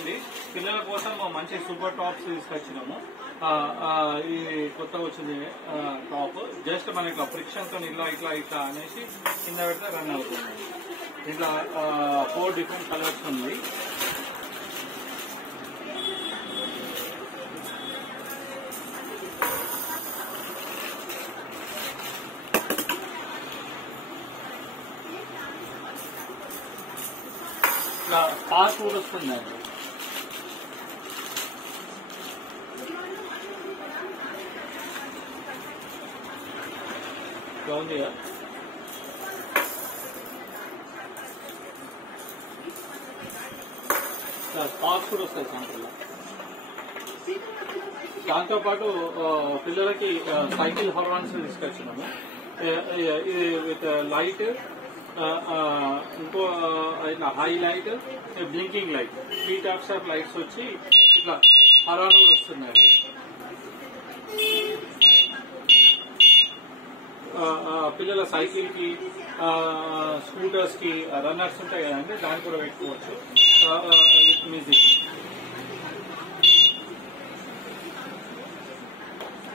అండి, పిల్లల కోసం మంచి సూపర్ టాప్స్ తీసుకొచ్చినాము. ఈ కొత్తగా వచ్చింది టాప్. జస్ట్ మనకి ఫ్రిక్షన్ తో ఇట్లా ఇట్లా ఇట్లా అనేసి కింద పెడితే రన్ అవుతుంది. ఇట్లా 4 డిఫరెంట్ కలర్స్ ఉంది. ఇట్లా పాస్ కూడా వస్తుందండి. ఇట్లా ఉంది కదా. పాస్ కూడా వస్తాయి సాయంత్రంలో. దాంతో పాటు పిల్లలకి సైకిల్ హార్న్స్ తీసుకొచ్చినాము. ఇది విత్ లైట్, ఇంకో ఇట్లా high light, blinking light, 3 types of lights వచ్చి ఇట్లా హరాన్ కూడా వస్తున్నాయండి. పిల్లల సైకిల్ కి, స్కూటర్స్ కి రన్నర్స్ ఉంటాయి కదండి, దాన్ని కూడా పెట్టుకోవచ్చు విత్ మ్యూజిక్.